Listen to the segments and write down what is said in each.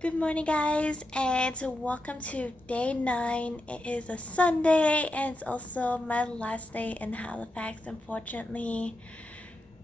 Good morning, guys, and welcome to day 9. It is a Sunday, and it's also my last day in Halifax, unfortunately,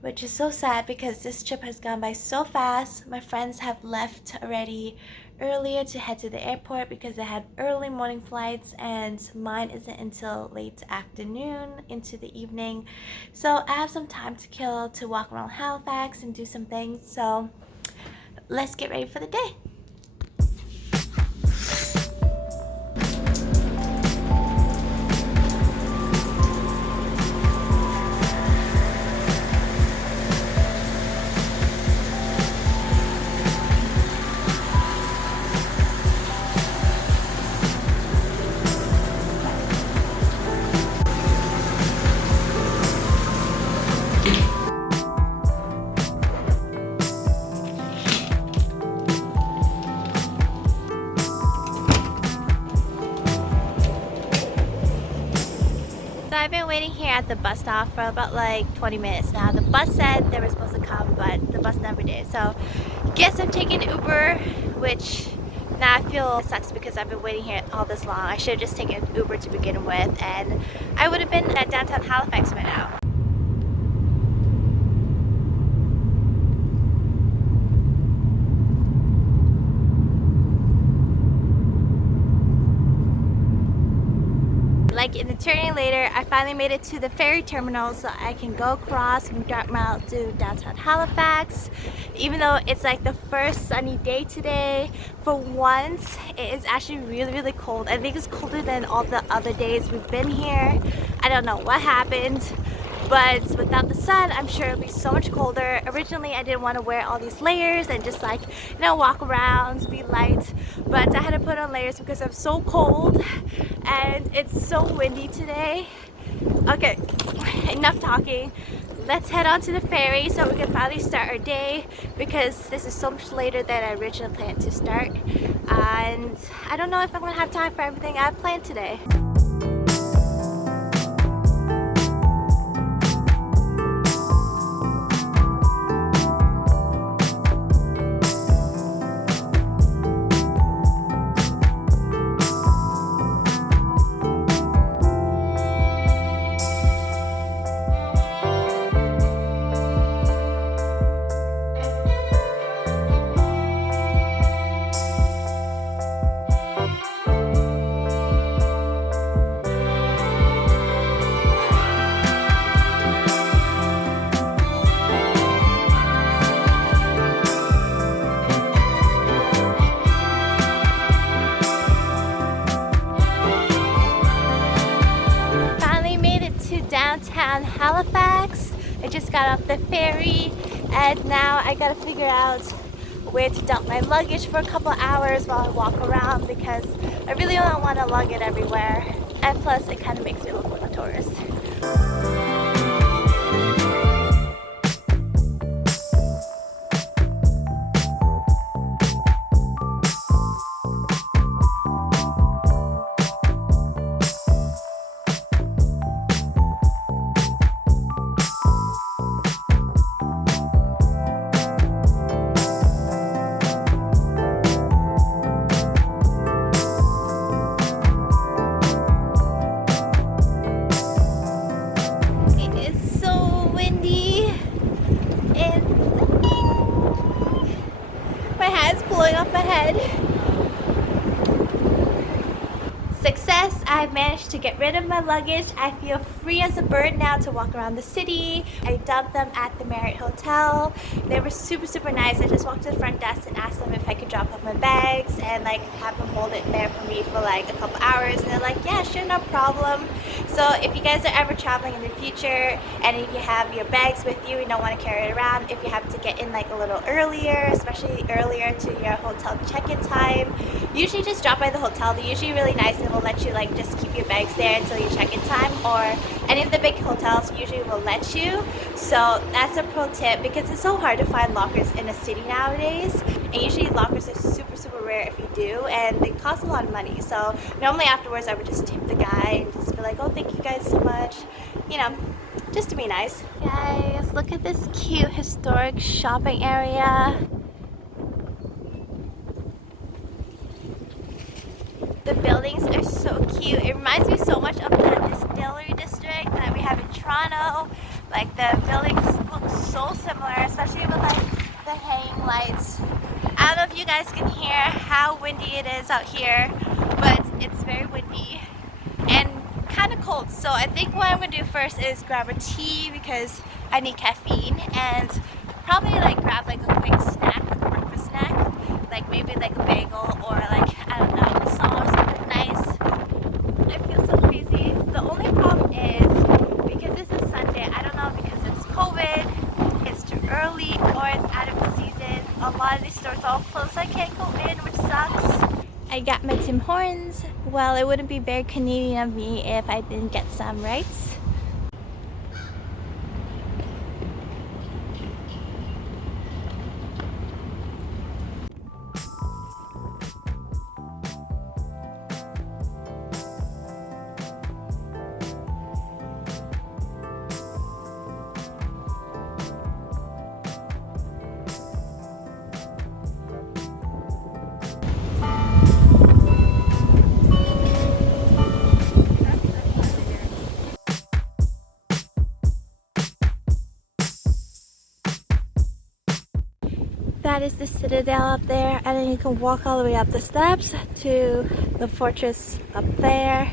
which is so sad because this trip has gone by so fast. My friends have left already earlier to head to the airport because they had early morning flights, and mine isn't until late afternoon into the evening. So I have some time to kill to walk around Halifax and do some things. So let's get ready for the day. So I've been waiting here at the bus stop for about like 20 minutes now. The bus said they were supposed to come, but the bus never did. So guess I'm taking Uber, which now I feel it sucks because I've been waiting here all this long. I should have just taken Uber to begin with, and I would have been at downtown Halifax by now. Like in the turning later, I finally made it to the ferry terminal so I can go across from Dartmouth to downtown Halifax. Even though it's like the first sunny day today, for once it is actually really cold. I think it's colder than all the other days we've been here. I don't know what happened, but without the sun, I'm sure it'll be so much colder. Originally, I didn't want to wear all these layers and just like, walk around, be light, but I had to put on layers because I'm so cold and it's so windy today. Okay, enough talking. Let's head on to the ferry so we can finally start our day because this is so much later than I originally planned to start. And I don't know if I'm gonna have time for everything I've planned today. Downtown Halifax. I just got off the ferry and now I gotta figure out where to dump my luggage for a couple hours while I walk around because I really don't want to lug it everywhere, and plus it kind of makes me look like a tourist. Blowing off my head. Success! I've managed to get rid of my luggage. I feel free as a bird now to walk around the city. I dumped them at the Marriott Hotel. They were super nice. I just walked to the front desk and asked them if I could drop off my bags and like have them hold it there for me for like a couple hours, and they're like, yeah, sure, no problem. So if you guys are ever traveling in the future and if you have your bags with you and don't want to carry it around, if you have to get in like a little earlier, especially earlier to your hotel check-in time, usually just drop by the hotel. They're usually really nice and will let you like just keep your bags there until your check-in time, or any of the big hotels usually will let you. So that's a pro tip because it's so hard to find lockers in a city nowadays, and usually lockers are super rare if you do, and they cost a lot of money. So normally afterwards I would just tip the guy and just be like, oh, thank you guys so much, just to be nice. Guys, look at this cute historic shopping area. The buildings are so cute. It reminds me so much of the distillery district that we have in Toronto. Like the buildings look so similar, especially with like the hanging lights. I don't know if you guys can hear how windy it is out here, but it's very windy and kind of cold. So I think what I'm gonna do first is grab a tea because I need caffeine, and probably like grab like a quick snack, like a breakfast snack, like maybe like a bagel or like, I don't know, a croissant or something nice. I feel so crazy. The only problem is because this is Sunday, I don't know, because it's COVID, it's too early, or it's out of season. A lot of these stores are all closed, so I can't go in, which sucks. I got my Tim Hortons. Well, it wouldn't be very Canadian of me if I didn't get some, right? That is the Citadel up there, and then you can walk all the way up the steps to the fortress up there.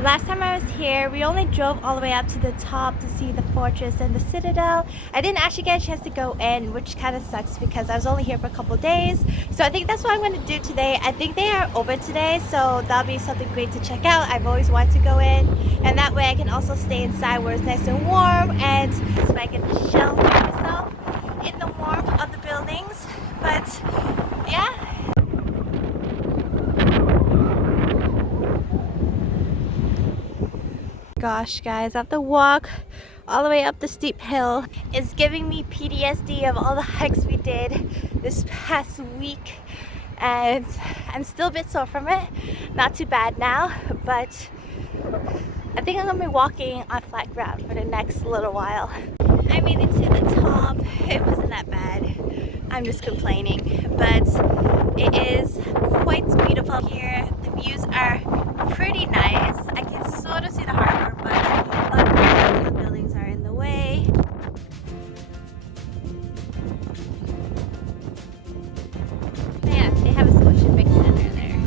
Last time I was here, we only drove all the way up to the top to see the fortress and the Citadel. I didn't actually get a chance to go in, which kind of sucks because I was only here for a couple days. So I think that's what I'm going to do today. I think they are open today, so that'll be something great to check out. I've always wanted to go in, and that way I can also stay inside where it's nice and warm, and so I can shelter myself in the warmth of the buildings. But yeah. Gosh guys, I have to walk all the way up the steep hill. It's giving me PTSD of all the hikes we did this past week, and I'm still a bit sore from it. Not too bad now, but I think I'm gonna be walking on flat ground for the next little while. I made it to the top. It wasn't that bad. I'm just complaining, but it is quite beautiful here. The views are pretty nice. I can sort of see the harbor, but the buildings are in the way. Yeah, they have a Scotiabank Center there.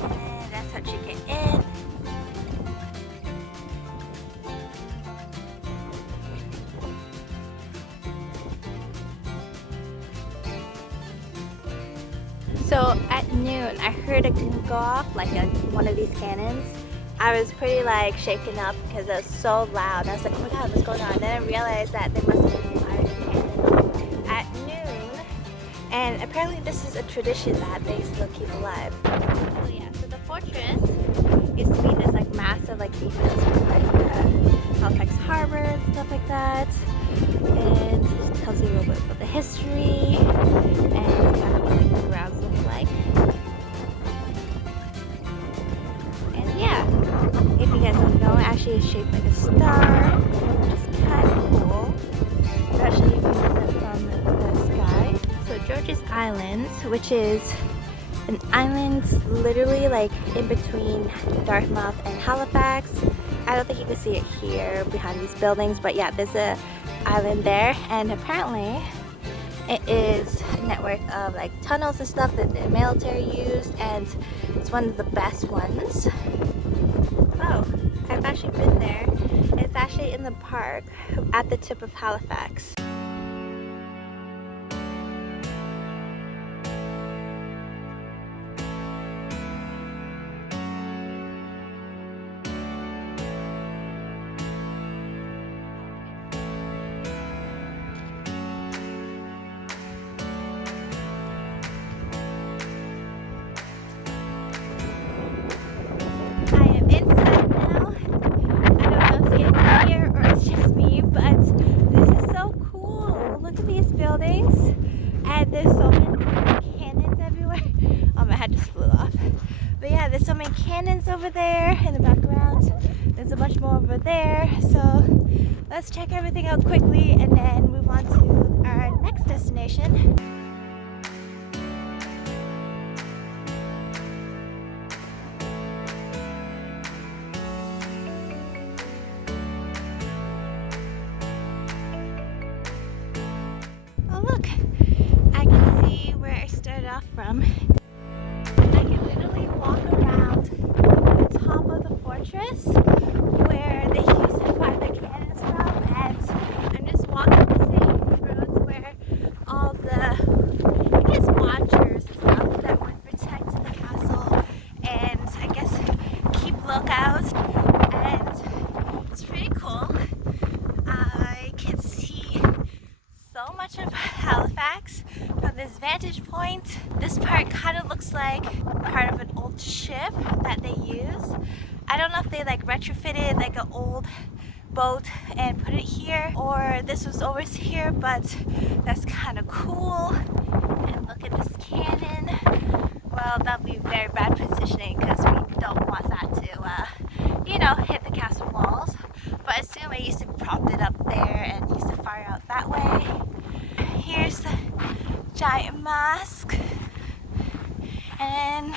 And that's how you get in. So at noon, I heard it go off like one of these cannons. I was pretty like shaken up because it was so loud. I was like, oh my god, what's going on? And then I realized that there must have been fired a cannon at noon. And apparently this is a tradition that they still keep alive. So yeah, so the fortress used to be this like massive like defense for like Halifax Harbour and stuff like that. And it tells you a little bit about the history and kind of what like the grounds look like. And yeah, if you guys don't know, it actually is shaped like a star, which is kind of cool, especially if you look at it from the sky. So George's Island, which is an island literally like in between Dartmouth and Halifax. I don't think you can see it here behind these buildings, but yeah, there's a island there, and apparently it is a network of like tunnels and stuff that the military used, and it's one of the best ones. Oh, I've actually been there. It's actually in the park at the tip of Halifax. Inside now. I don't know if it's getting clear or it's just me, but this is so cool. Look at these buildings, and there's so many cannons everywhere. Oh, my head just flew off. But yeah, there's so many cannons over there in the background. There's a bunch more over there. So let's check everything out quickly and then move on to our next destination. Oh look, I can see where I started off from. I can literally walk around the top of the fortress where they used to fire the cannons from, and I'm just walking the same roads where all the, I guess, watchers and stuff that would protect the castle and I guess keep lookouts, and it's pretty cool. I can see so much of Halifax from this vantage point. This part kind of looks like part of an old ship that they use. I don't know if they like retrofitted like an old boat and put it here, or this was always here, but that's kind of cool. And look at this cannon. Well, that'll be very bad positioning because we don't want that to, you know, hit the castle walls. But I assume they used to prop it up there and used to fire out that way. Here's the giant mosque, and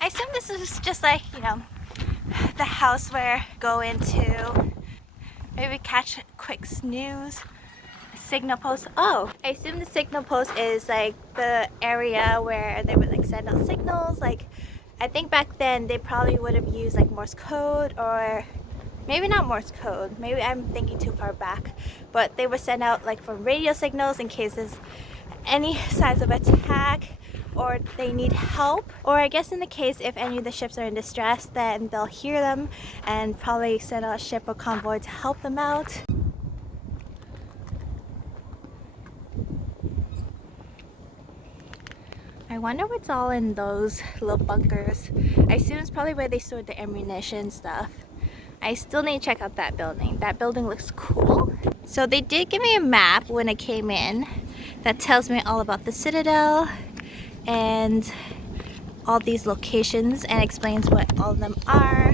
I assume this is just like, you know, the house where go into, maybe catch a quick snooze. Signal post. Oh, I assume the signal post is like the area where they would like send out signals. Like, I think back then they probably would have used like Morse code, or maybe not Morse code, maybe I'm thinking too far back, but they would send out like from radio signals in case there's any signs of attack or they need help, or I guess in the case if any of the ships are in distress, then they'll hear them and probably send out a ship or convoy to help them out. I wonder what's all in those little bunkers. I assume it's probably where they stored the ammunition stuff. I still need to check out that building. That building looks cool. So they did give me a map when I came in that tells me all about the Citadel and all these locations and explains what all of them are.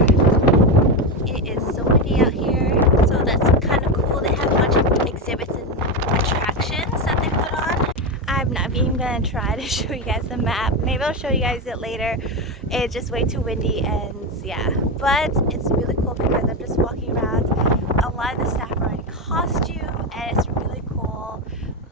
It is so windy out here, so that's kind of cool. They have a bunch of exhibits and attractions that they put on. I'm not even gonna try to show you guys the map. Maybe I'll show you guys it later. It's just way too windy, and yeah, but it's really cool because I'm just walking around. A lot of the staff are in costume and it's really cool.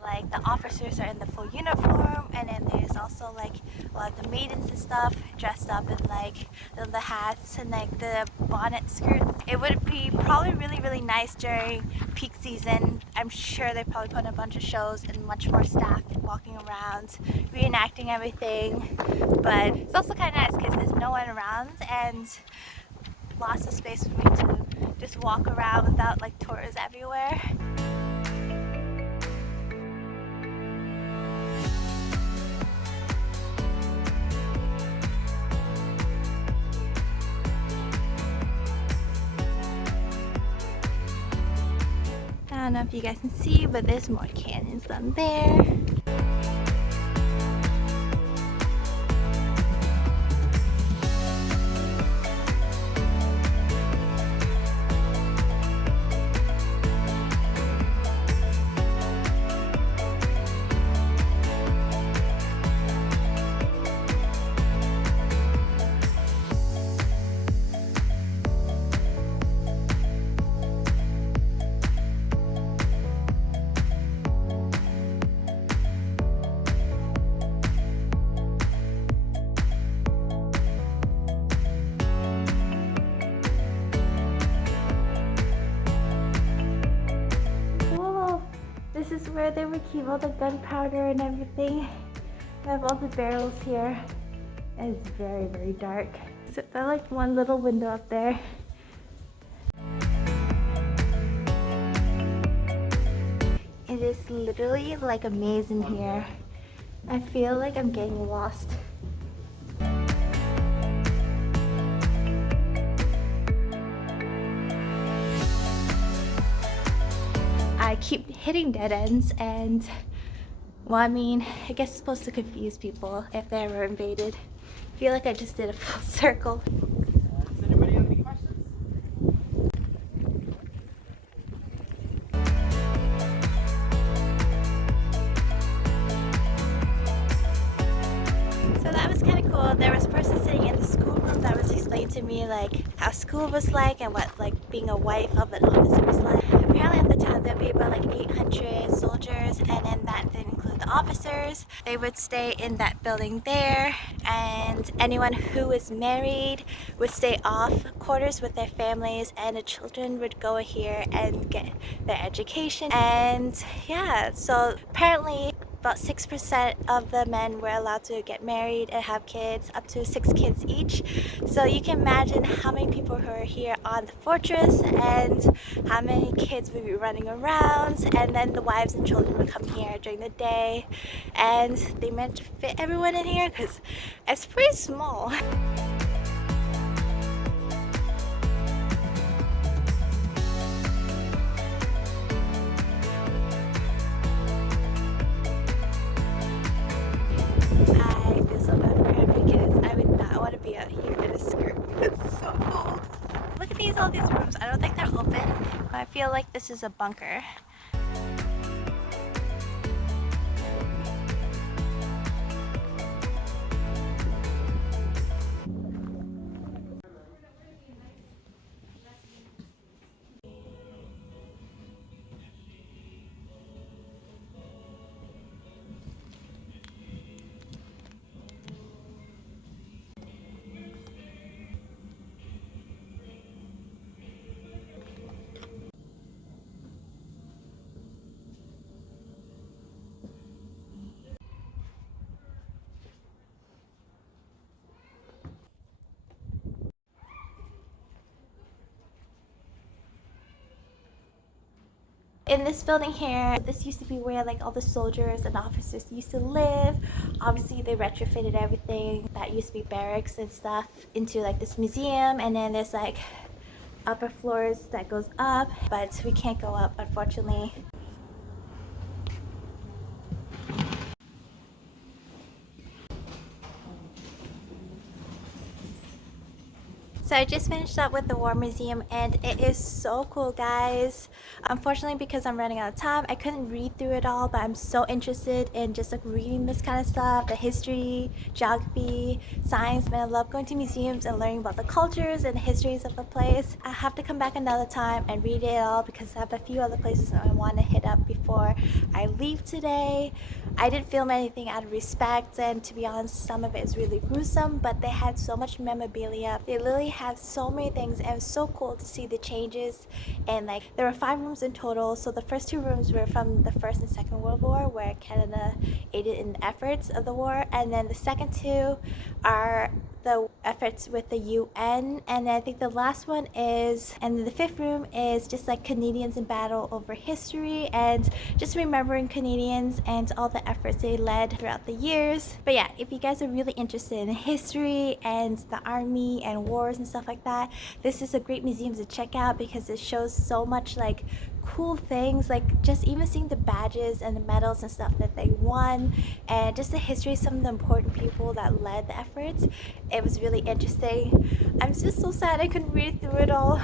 Like the officers are in the full uniform, and then there's also like a lot of the maidens and stuff dressed up in like the hats and like the bonnet skirts. It would be probably really nice during peak season. I'm sure they probably put in a bunch of shows and much more staff walking around reenacting everything, but it's also kind of nice because there's no one around and lots of space for me to just walk around without like tourists everywhere. I don't know if you guys can see, but there's more cannons down there. This is where they would keep all the gunpowder and everything. I have all the barrels here. It's very dark. So there's like one little window up there. It is literally like a maze in here. I feel like I'm getting lost. I keep hitting dead ends, and well, I mean, I guess it's supposed to confuse people if they ever invaded. I feel like I just did a full circle. Does anybody have any questions? So that was kind of cool. There was a person sitting in the schoolroom that was explaining to me like how school was like and what like being a wife of an officer was like. Apparently at the time there'd be about like 800 soldiers, and then that didn't include the officers. They would stay in that building there, and anyone who was married would stay off quarters with their families, and the children would go here and get their education. And yeah, so apparently about 6% of the men were allowed to get married and have kids, up to 6 kids each. So you can imagine how many people who are here on the fortress and how many kids would be running around, and then the wives and children would come here during the day, and they meant to fit everyone in here because it's pretty small. I feel so bad for him because I would not want to be out here in a skirt. It's so cold. Look at all these rooms. I don't think they're open. I feel like this is a bunker. In this building here, this used to be where like all the soldiers and officers used to live. Obviously they retrofitted everything that used to be barracks and stuff into like this museum, and then there's like upper floors that goes up, but we can't go up unfortunately. So I just finished up with the War Museum, and it is so cool, guys. Unfortunately, because I'm running out of time, I couldn't read through it all, but I'm so interested in just like reading this kind of stuff, the history, geography, science. Man, I love going to museums and learning about the cultures and histories of a place. I have to come back another time and read it all because I have a few other places that I want to hit up before I leave today. I didn't film anything out of respect, and to be honest, some of it is really gruesome, but they had so much memorabilia. They literally have so many things, and it was so cool to see the changes. And like there were 5 rooms in total, so the first 2 rooms were from the First and Second World War, where Canada aided in the efforts of the war, and then the second 2 are the efforts with the UN, and then I think the last one is, and the 5th room is just like Canadians in battle over history and just remembering Canadians and all the efforts they led throughout the years. But yeah, if you guys are really interested in history and the army and wars and stuff like that, this is a great museum to check out because it shows so much like cool things, like just even seeing the badges and the medals and stuff that they won, and just the history of some of the important people that led the efforts. It was really interesting. I'm just so sad I couldn't read through it all.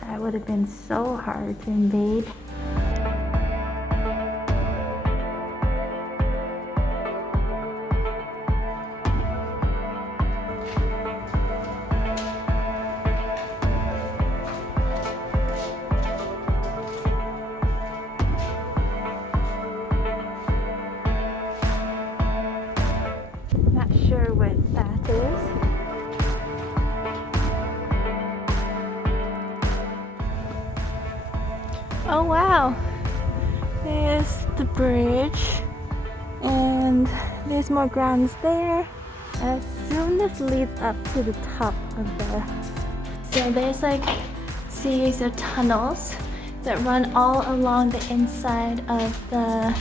That would have been so hard to invade. Oh wow, there's the bridge and there's more grounds there. I assume this leads up to the top of the... So there's like a series of tunnels that run all along the inside of the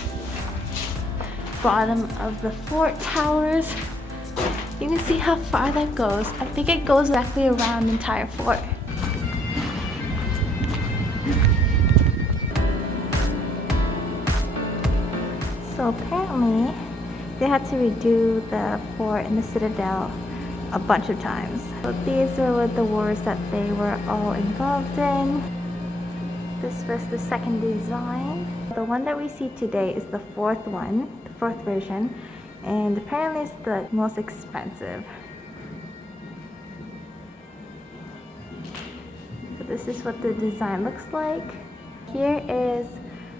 bottom of the fort towers. You can see how far that goes. I think it goes directly around the entire fort. So apparently they had to redo the fort in the Citadel a bunch of times. So these were the wars that they were all involved in. This was the second design. The one that we see today is the fourth one, the fourth version, and apparently it's the most expensive. So this is what the design looks like. Here is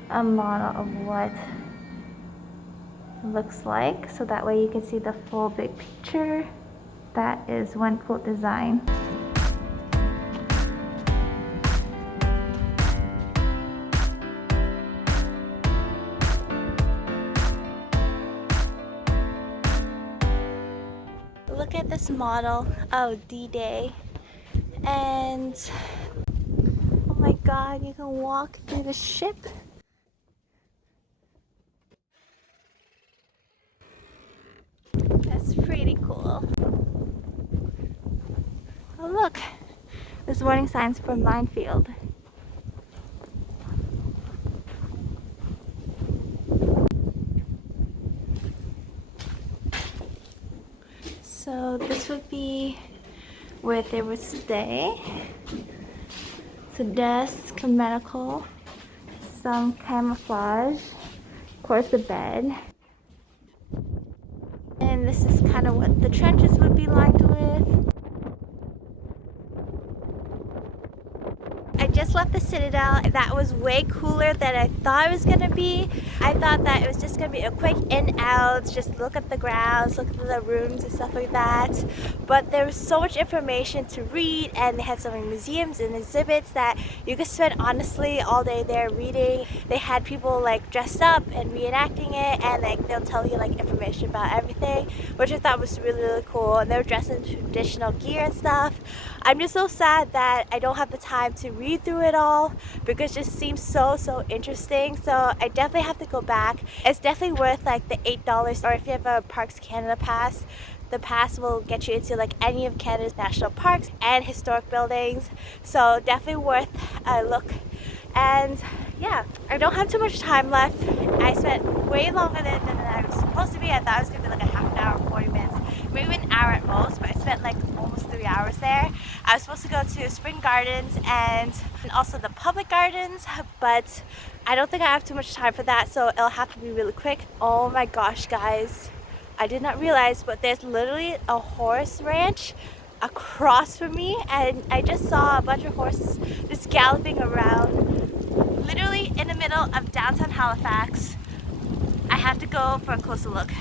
a model of what it looks like, so that way you can see the full big picture. That is one cool design. Look at this model of D-Day, and oh my god, you can walk through the ship. That's pretty cool. Oh look, there's warning signs for minefield. So this would be where they would stay. So desk, medical, some camouflage, of course a bed. And this is kind of what the trenches would be lined with. I just left the Citadel. That was way cooler than I thought it was gonna be. I thought that it was just gonna be a quick in out, just look at the grounds, look at the rooms and stuff like that. But there was so much information to read, and they had so many museums and exhibits that you could spend honestly all day there reading. They had people like dressed up and reenacting it, and like they'll tell you like information about everything, which I thought was really, really cool. And they were dressed in traditional gear and stuff. I'm just so sad that I don't have the time to read through it all because it just seems so interesting. So I definitely have to go back. It's definitely worth like the $8, or if you have a Parks Canada pass, the pass will get you into like any of Canada's national parks and historic buildings. So definitely worth a look. And yeah, I don't have too much time left. I spent way longer than I was supposed to be. I thought it was gonna be like a half an hour, 40 minutes, maybe an hour at most, but I spent like almost 3 hours there. I was supposed to go to Spring Gardens and also the public gardens, but I don't think I have too much time for that, so it'll have to be really quick. Oh my gosh, guys, I did not realize, but there's literally a horse ranch across from me, and I just saw a bunch of horses just galloping around literally in the middle of downtown Halifax. I have to go for a closer look.